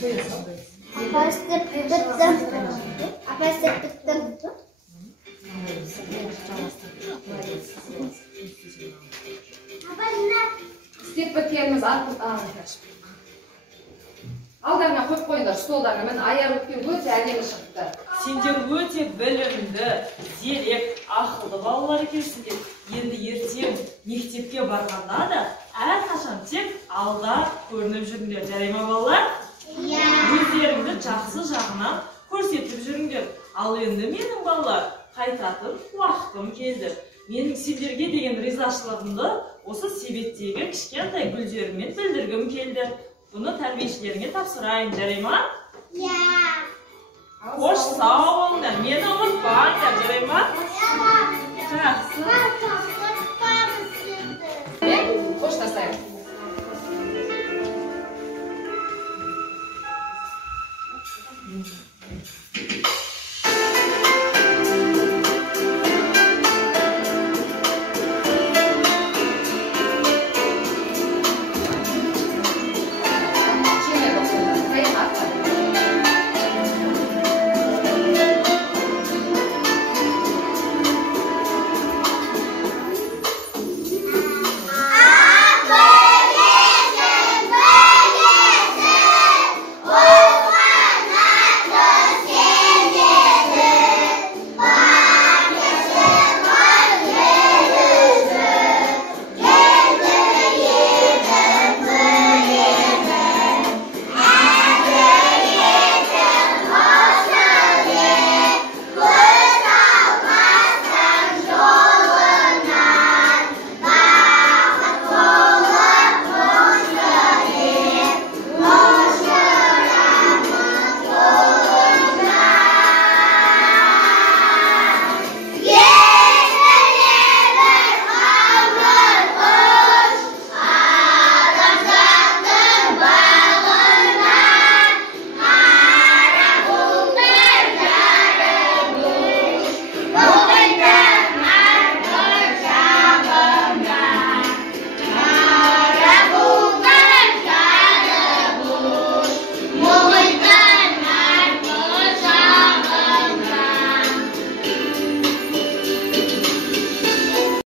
Apa istep bittim. Apa istep bittim. Apa ne? İstep bitkenimiz artık ağırlaştı. Aldarına koyup koyunlar, stollarına men ayar ötken öte әдемі шықты. Сендер өте білімді, зерек, ақылды балалар екенсіңдер. Енді ертең мектепке барғанда да әрқашан тек алда көрініп жүріңдер, жарай ма балалар? Иә. Өздеріңді жақсы жағынан көрсетіп жүріңдер. Ал енді менің балалар қайтатын уақытым келді. Менің сендерге деген ризашылығымды осы себеттегі кішкентай гүлдеріммен білдіргім келді. Бұны тәрбиешілеріңе тапсырайын, жарай ма? Иә. Қош, сау болыңдар, мені ұмытпаңдар, жарай ма? Жақсы. Қоштасайық.